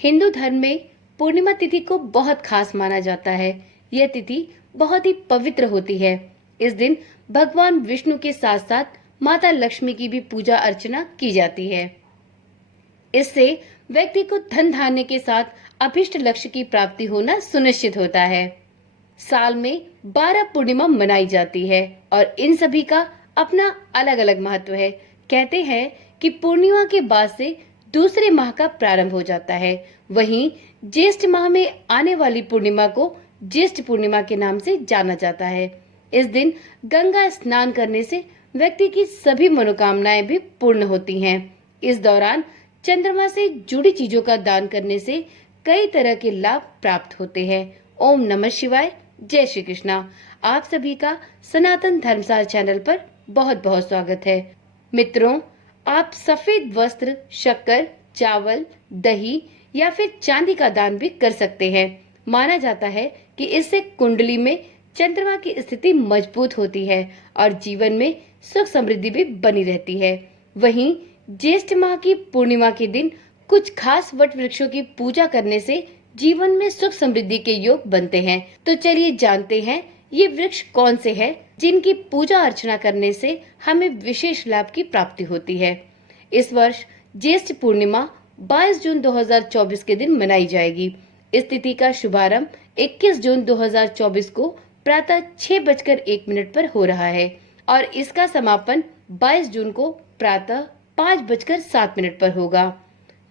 हिंदू धर्म में पूर्णिमा तिथि को बहुत खास माना जाता है। यह तिथि बहुत ही पवित्र होती है। इस दिन भगवान विष्णु के साथ साथ माता लक्ष्मी की भी पूजा अर्चना की जाती है। इससे व्यक्ति को धन धान्य के साथ अभिष्ट लक्ष्य की प्राप्ति होना सुनिश्चित होता है। साल में 12 पूर्णिमा मनाई जाती है और इन सभी का अपना अलग अलग महत्व है। कहते हैं कि पूर्णिमा के बाद से दूसरे माह का प्रारंभ हो जाता है। वहीं ज्येष्ठ माह में आने वाली पूर्णिमा को ज्येष्ठ पूर्णिमा के नाम से जाना जाता है। इस दिन गंगा स्नान करने से व्यक्ति की सभी मनोकामनाएं भी पूर्ण होती हैं। इस दौरान चंद्रमा से जुड़ी चीजों का दान करने से कई तरह के लाभ प्राप्त होते हैं। ओम नमः शिवाय। जय श्री कृष्णा। आप सभी का सनातन धर्मसार चैनल पर बहुत बहुत स्वागत है। मित्रों, आप सफेद वस्त्र, शक्कर, चावल, दही या फिर चांदी का दान भी कर सकते हैं। माना जाता है कि इससे कुंडली में चंद्रमा की स्थिति मजबूत होती है और जीवन में सुख समृद्धि भी बनी रहती है। वहीं ज्येष्ठ माह की पूर्णिमा के दिन कुछ खास वट वृक्षों की पूजा करने से जीवन में सुख समृद्धि के योग बनते हैं। तो चलिए जानते हैं ये वृक्ष कौन से हैं जिनकी पूजा अर्चना करने से हमें विशेष लाभ की प्राप्ति होती है। इस वर्ष ज्येष्ठ पूर्णिमा 22 जून 2024 के दिन मनाई जाएगी। इस तिथि का शुभारंभ 21 जून 2024 को प्रातः 6:01 पर हो रहा है और इसका समापन 22 जून को प्रातः 5:07 पर होगा।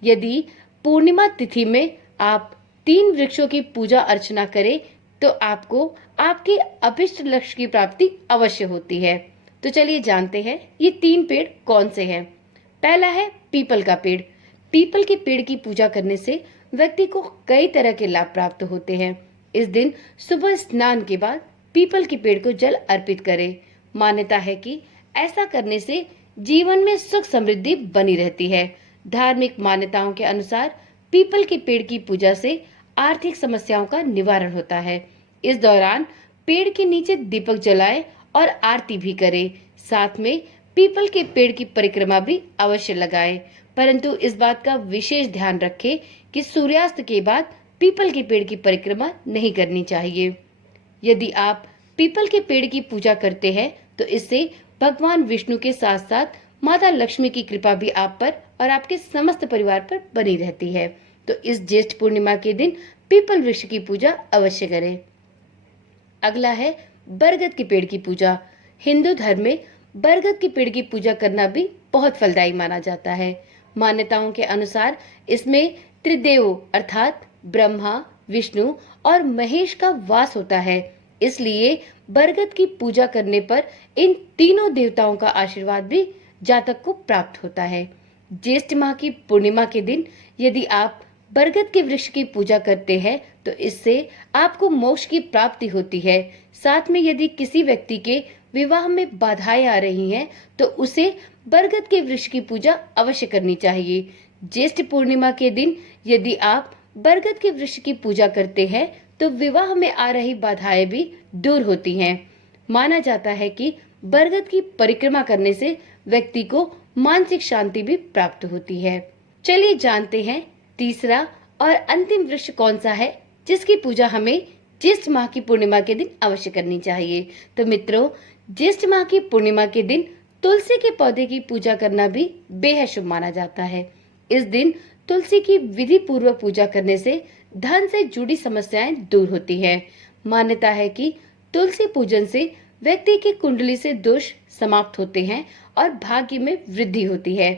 यदि पूर्णिमा तिथि में आप 3 वृक्षों की पूजा अर्चना करें तो आपको आपके अभिष्ट लक्ष्य की प्राप्ति अवश्य होती है। तो चलिए जानते हैं ये 3 पेड़ कौन से हैं। पहला है पीपल का पेड़। पीपल के पेड़ की पूजा करने से व्यक्ति को कई तरह के लाभ प्राप्त होते हैं। इस दिन सुबह स्नान के बाद पीपल के पेड़ को जल अर्पित करें। मान्यता है कि ऐसा करने से जीवन में सुख समृद्धि बनी रहती है। धार्मिक मान्यताओं के अनुसार पीपल के पेड़ की पूजा से आर्थिक समस्याओं का निवारण होता है। इस दौरान पेड़ के नीचे दीपक जलाएं और आरती भी करें। साथ में पीपल के पेड़ की परिक्रमा भी अवश्य लगाएं। परंतु इस बात का विशेष ध्यान रखें कि सूर्यास्त के बाद पीपल के पेड़ की परिक्रमा नहीं करनी चाहिए। यदि आप पीपल के पेड़ की पूजा करते हैं तो इससे भगवान विष्णु के साथ साथ माता लक्ष्मी की कृपा भी आप पर और आपके समस्त परिवार पर बनी रहती है। तो इस ज्येष्ठ पूर्णिमा के दिन पीपल वृक्ष की पूजा अवश्य करें। अगला है बरगद के पेड़ की पूजा। हिंदू धर्म में बरगद के पेड़ की पूजा करना भी बहुत फलदायी माना जाता है। मान्यताओं के अनुसार इसमें त्रिदेवों अर्थात ब्रह्मा, विष्णु और महेश का वास होता है। इसलिए बरगद की पूजा करने पर इन तीनों देवताओं का आशीर्वाद भी जातक को प्राप्त होता है। ज्येष्ठ माह की पूर्णिमा के दिन यदि आप बरगद के वृक्ष की पूजा करते हैं तो इससे आपको मोक्ष की प्राप्ति होती है। साथ में यदि किसी व्यक्ति के विवाह में बाधाएं आ रही हैं तो उसे बरगद के वृक्ष की पूजा अवश्य करनी चाहिए। ज्येष्ठ पूर्णिमा के दिन यदि आप बरगद के वृक्ष की पूजा करते हैं तो विवाह में आ रही बाधाएं भी दूर होती हैं। माना जाता है कि बरगद की परिक्रमा करने से व्यक्ति को मानसिक शांति भी प्राप्त होती है। चलिए जानते हैं तीसरा और अंतिम वृक्ष कौन सा है जिसकी पूजा हमें ज्येष्ठ माह की पूर्णिमा के दिन अवश्य करनी चाहिए। तो मित्रों, ज्येष्ठ माह की पूर्णिमा के दिन तुलसी के पौधे की पूजा करना भी बेहद शुभ माना जाता है। इस दिन तुलसी की विधि पूर्वक पूजा करने से धन से जुड़ी समस्याएं दूर होती हैं। मान्यता है कि तुलसी पूजन से व्यक्ति की कुंडली से दोष समाप्त होते हैं और भाग्य में वृद्धि होती है।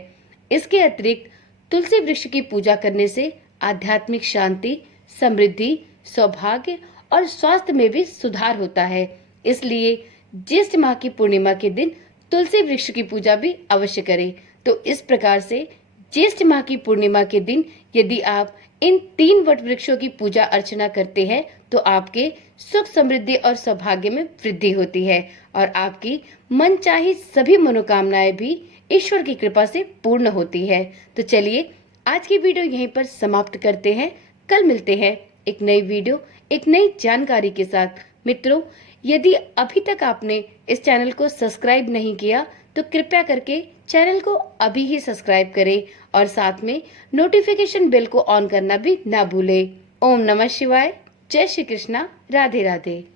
इसके अतिरिक्त तुलसी वृक्ष की पूजा करने से आध्यात्मिक शांति, समृद्धि, सौभाग्य और स्वास्थ्य में भी सुधार होता है। इसलिए ज्येष्ठ माह की पूर्णिमा के दिन तुलसी वृक्ष की पूजा भी अवश्य करें। तो इस प्रकार से ज्येष्ठ माह की पूर्णिमा के दिन यदि आप इन 3 वट वृक्षों की पूजा अर्चना करते हैं तो आपके सुख समृद्धि और सौभाग्य में वृद्धि होती है और आपकी मनचाही सभी मनोकामनाएं भी ईश्वर की कृपा से पूर्ण होती है। तो चलिए आज की वीडियो यहीं पर समाप्त करते हैं। कल मिलते हैं एक नई वीडियो, एक नई जानकारी के साथ। मित्रों, यदि अभी तक आपने इस चैनल को सब्सक्राइब नहीं किया तो कृपया करके चैनल को अभी ही सब्सक्राइब करें और साथ में नोटिफिकेशन बेल को ऑन करना भी ना भूलें। ओम नमः शिवाय। जय श्री कृष्णा। राधे राधे।